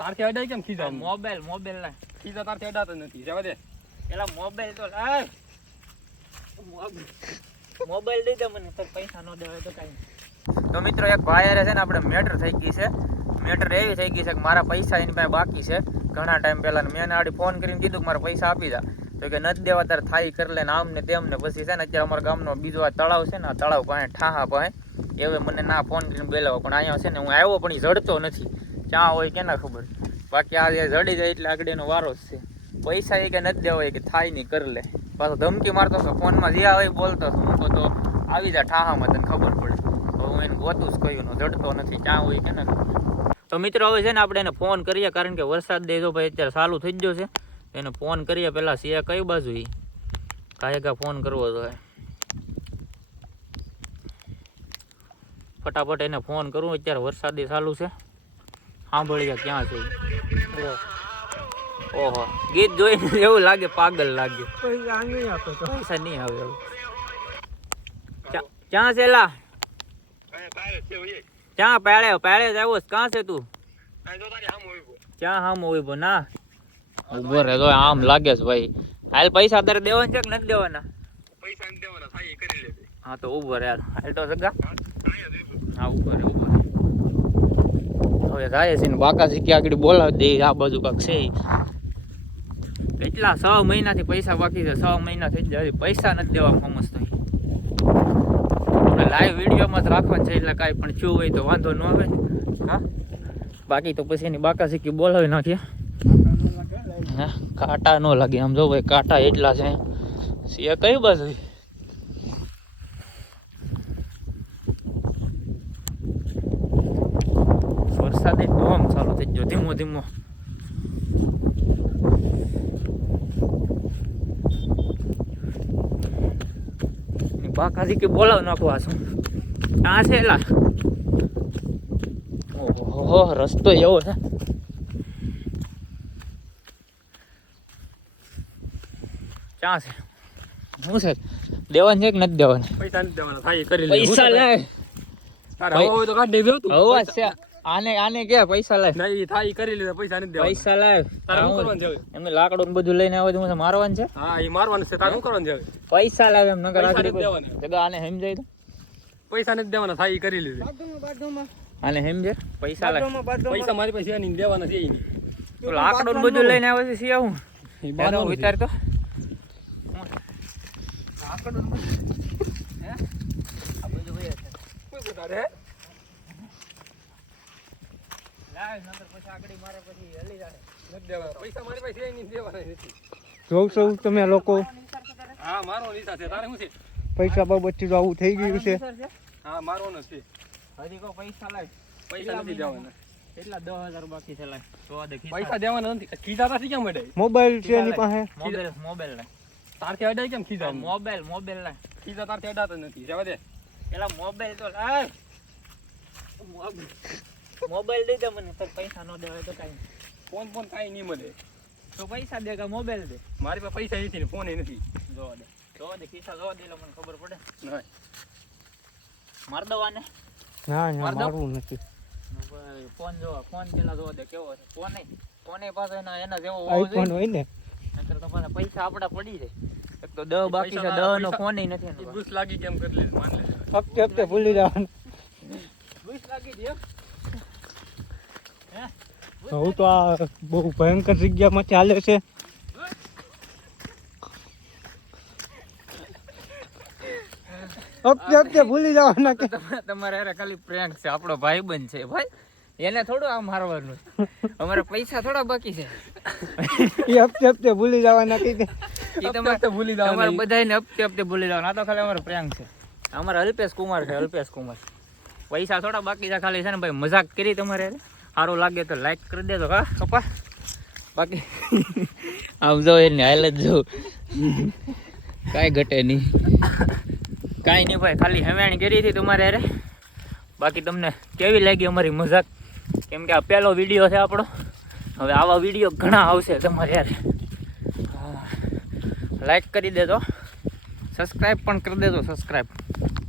તારથી અડાય કેમ ખીજા mobile mobile લાય ખીજા તારથી અડાતો નથી. જવા દે. પેલા મોબાઈલ તો લાય મોબાઈલ દઈ દે મને તો પૈસા નો દેવાય તો કાઈ તો મિત્રો એક ભાઈ છે ને આપણે મેટર થઈ ગઈ છે. મેટર એવી થઈ ગઈ છે કે મારા પૈસા એની પાસે બાકી છે. ઘણા ટાઈમ પહેલા મેં એને આડી ફોન કરીને કીધું કે મારા પૈસા આપી દા. તો કે નથી દેવા તારે થાય કરી લે ને આમ ને તેમ ને પછી છે ને અત્યારે અમારા ગામનો બીજો આ તળાવ છે ને આ તળાવ પાસે ઠાહા પાસે એવે મને ના ફોન કરીને બોલાવો. પણ અહીંયા છે ને હું આવ્યો પણ એ જડતો નથી. ક્યાં હોય કેના ખબર? બાકી આ જડી જાય એટલે આગળનો વારો જ છે. પૈસા એ કે નથી દેવા કે થાય નહીં, કરી લે. પાછો ધમકી મારતો હતો ફોનમાં જે આવે બોલતો હું તો આવી જા ઠાહામાં, તને ખબર પડે. તો હું એને ગોતું જ કહ્યું જડતો નથી ક્યાં હોય કે ને તો મિત્રો હવે છે ને આપણે એને ફોન કરીએ, કારણ કે વરસાદ દે જો ભાઈ અત્યારે ચાલુ થઈ ગયો છે. એને ફોન કરીએ પહેલાં સિયા કઈ બાજુ એ કાંઈ કા ફોન કરવો તો ફટાફટ એને ફોન કરું, અત્યારે વરસાદી ચાલુ છે. સાંભળીએ ક્યાં છે ઓહો. ગીત જોઈને એવું લાગે પાગલ લાગે. પૈસા નહીં આવે એવું. ક્યાં- ક્યાં છે લા? ક્યાં પેળે પેળે જ આવ્યો ક્યાં છે તું? ક્યાં હામ ઊભો? ના. ઊભો રે તો આમ લાગે છે ભાઈ. હાલ પૈસા તારે દેવાના છે કે નથી દેવાના? પૈસા નથી દેવાના થાય કરી લેજે. હા તો ઊભો રે હાલ હાલ તો સગા. હા ઊભો રે ઊભો હવે જાય છે ને બાકા શીખી આગળ બોલાવી દે, આ બાજુ કાક છે. એટલા છ મહિનાથી પૈસા બાકી છે, છ મહિના થઈ જાય પૈસા નથી દેવા સમજતો આપણે લાઈવ વિડીયોમાં જ રાખવાનું છે, એટલે કાંઈ પણ થયું હોય તો વાંધો ન આવે. હા? બાકી તો પછી એની બાકા શીખી બોલાવી નાખ્યા હા? કાંટા ન લાગે, આમ જો કાંટા એટલા છે. કઈ બાજુ? વરસાદે ડોમ ચાલુ થઈ ગયો ધીમો ધીમો બાકાથી કે બોલાવ નાખવા શું આ છે એલા ઓહો રસ્તો એવો છે ક્યાં છે શું છે દેવાનું છે કે નથી દેવાનું પૈસા નથી દેવાના થાય કરી પૈસા લે તારે હોય તો કાઢ દેજો તું હવા છે આને આને કે પૈસા લે નહીં એ થાય કરી લીધા પૈસા નથી દેવા પૈસા લાવ તારે શું કરવાનું છે હવે? એમને લાકડો ને બધું લઈને આવે તો હું મારવાનું છે? હા એ મારવાનું છે તારે શું કરવાનું છે હવે? પૈસા લાવ એમ નગર આખી જગા આને સમજાય તો. પૈસા નથી દેવાના થાય એ કરી લીધું આને સમજે? પૈસા લાવ પૈસા મારી પાસે નહીં દેવાના છે ઈ તો લાકડો ને બધું લઈને આવે છે સી આવું? એ એનો વિચાર તો. લાકડો ને હે? આ બધું ભાઈ છે. કોઈ દેવાના નથી જોઉં છું તમે લોકો. હા મારો નિશા છે. તારે શું છે? પૈસા બાબતથી તો આવું થઈ ગયું છે. હા હજી કો પૈસા નથી દેવાના. કેટલા? દસ હજાર બાકી છે લાવ તો પૈસા દેવાના નથી. ખીજા તારથી કેમ અડાય મોબાઈલ છે એની પાસે. મોબાઈલ મોબાઈલ લાવ તારથી અડાય કેમ ખીજા મોબાઈલ મોબાઈલ લાવ ખીજા તારથી અડાતો નથી. જવા દે. પેલા મોબાઈલ તો મોબાઈલ. દઈ દે મને તો પૈસા નો દેવાય તો કઈ ફોન ફોન કાંઈ નહીં મળે. તો પૈસા દે કે મોબાઈલ દે? મારી પાસે પૈસા નથી ને ફોન નથી. જોવા દે જોવા દે ખિસ્સા જોવા દે મને ખબર પડે. ના. માર દવાને. ના ના મારું નથી. ફોન જોવા ફોન પેલા જોવા દે કેવો છે? ફોન ફોન પાછો એના એના જેવો આઈફોન હોય ને. નકર તો પાછા પૈસા આપડા પડી જાય. એક તો દહ બાકી છે પૈસા દહ નો પૈસા- ફોન નથી પાસે. દુસ લાગી કેમ કરી લે? માન લે. હપ્તે હપ્તે ભૂલી જવાનું. વીસ લાગી દે હું તો આ બહુ ભયંકર જગ્યામાં ચાલે છે. હપ્તે હપ્તે ભૂલી જવાના કે. તમારે અરે ખાલી પ્રેન્ક છે. આપણો ભાઈ બંધ છે. ભાઈ એને થોડું આ મારવાનું અમારે પૈસા થોડા બાકી છે. એ હપ્તે હપ્તે ભૂલી જવાના કે એ તમારે તો ભૂલી જવાના અમારે. બધાને હપ્તે હપ્તે ભૂલી જવાના. આ તો ખાલી અમારો પ્રેન્ક છે. અમારે અલ્પેશ કુમાર છે અલ્પેશ કુમાર. પૈસા થોડા બાકી છે ખાલી છે ને ભાઈ. મજાક કરી તમારે. સારું લાગે તો લાઈક કરી દેજો હા કપા બાકી આમ જો એની હાલત જો કાંઈ ઘટે નહીં. કાંઈ નહીં ભાઈ ખાલી હેવાણી કરી હતી તમારે હારે. બાકી તમને કેવી લાગી અમારી મજાક? કેમ કે આ પહેલો વીડિયો છે આપણો. હવે આવા વીડિયો ઘણા આવશે તમારે યાર લાઈક કરી દેજો. સબસ્ક્રાઈબ પણ કરી દેજો સબસ્ક્રાઈબ